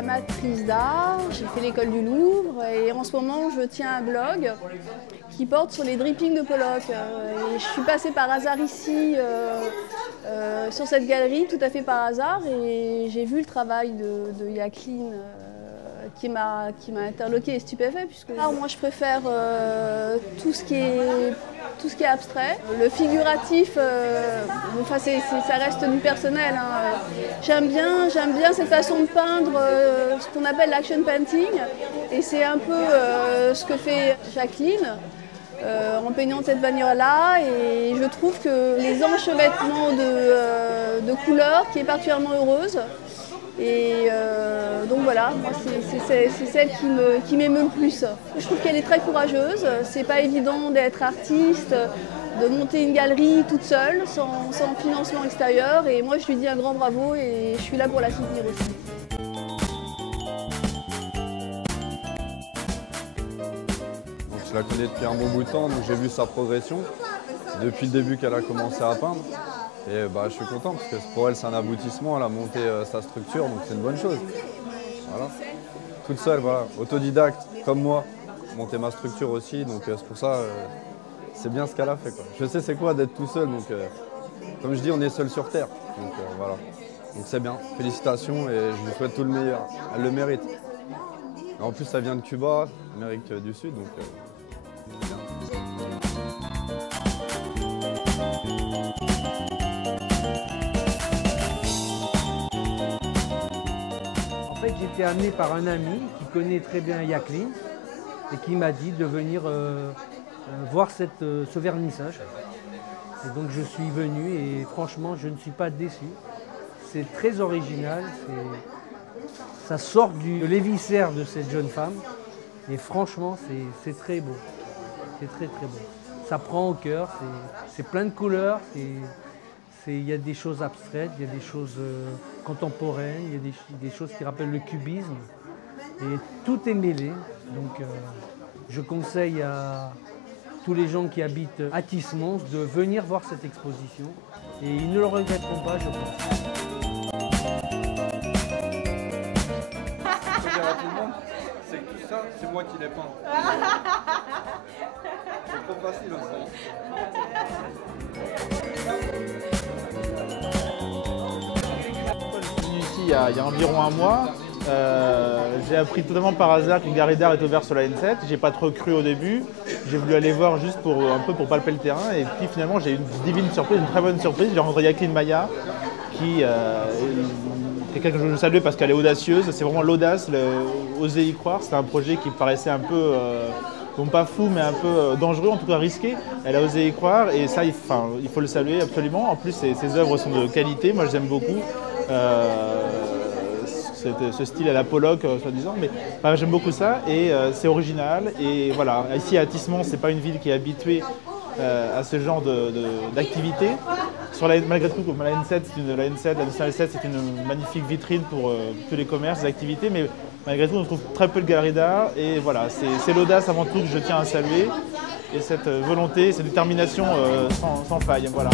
amatrice d'art, j'ai fait l'école du Louvre et en ce moment je tiens un blog qui porte sur les drippings de Pollock. Et je suis passée par hasard ici sur cette galerie, tout à fait par hasard, et j'ai vu le travail de Jacqueline qui m'a interloquée et stupéfaite, puisque moi je préfère tout ce qui est abstrait. Le figuratif, enfin ça reste du personnel. Hein. J'aime bien cette façon de peindre, ce qu'on appelle l'action painting, et c'est un peu ce que fait Jacqueline en peignant de cette manière-là. Et je trouve que les enchevêtrements de couleurs qui est particulièrement heureuse. Et donc voilà, moi c'est celle qui m'émeut le plus. Je trouve qu'elle est très courageuse. C'est pas évident d'être artiste, de monter une galerie toute seule, sans financement extérieur. Et moi je lui dis un grand bravo et je suis là pour la soutenir aussi. Donc, je la connais depuis un bon bout de temps, donc j'ai vu sa progression depuis le début qu'elle a commencé à peindre. Et je suis content parce que pour elle c'est un aboutissement, elle a monté sa structure, donc c'est une bonne chose. Voilà. Toute seule, voilà, autodidacte, comme moi, monter ma structure aussi, donc c'est pour ça, c'est bien ce qu'elle a fait, quoi. Je sais c'est quoi d'être tout seul, donc comme je dis, on est seul sur terre, donc voilà. Donc c'est bien, félicitations et je lui souhaite tout le meilleur, elle le mérite. Et en plus ça vient de Cuba, Amérique du Sud, donc c'est bien. En fait, j'ai été amené par un ami qui connaît très bien Jacqueline et qui m'a dit de venir voir ce vernissage. Et donc je suis venu et franchement, je ne suis pas déçu. C'est très original, ça sort de l'éviscère de cette jeune femme et franchement, c'est très beau. C'est très très beau. Ça prend au cœur, c'est plein de couleurs. Il y a des choses abstraites, il y a des choses contemporaines, il y a des choses qui rappellent le cubisme. Et tout est mêlé. Donc je conseille à tous les gens qui habitent à Tismons de venir voir cette exposition. Et ils ne le regretteront pas, je pense. Ce que je veux dire à tout le monde, c'est que tout ça, c'est moi qui l'ai peint. C'est trop facile aussi. Il y a environ un mois, j'ai appris totalement par hasard qu'une galerie d'art est ouverte sur la N7. J'ai pas trop cru au début. J'ai voulu aller voir juste pour palper le terrain. Et puis finalement, j'ai eu une divine surprise, une très bonne surprise. J'ai rencontré Jacqueline Maillard, qui est quelqu'un que je veux saluer parce qu'elle est audacieuse. C'est vraiment l'audace, oser y croire. C'était un projet qui paraissait un peu, non pas fou, mais un peu dangereux, en tout cas risqué. Elle a osé y croire et ça, il faut le saluer absolument. En plus, ses œuvres sont de qualité. Moi, je les aime beaucoup. Ce style à la Pollock, soi-disant, mais j'aime beaucoup ça et c'est original. Et voilà, ici à Tismons, c'est pas une ville qui est habituée à ce genre d'activité. Malgré tout, la Nationale 7, c'est une magnifique vitrine pour tous les commerces, les activités, mais malgré tout, on trouve très peu de galeries d'art. Et voilà, c'est l'audace avant tout que je tiens à saluer et cette volonté, cette détermination sans faille. Voilà.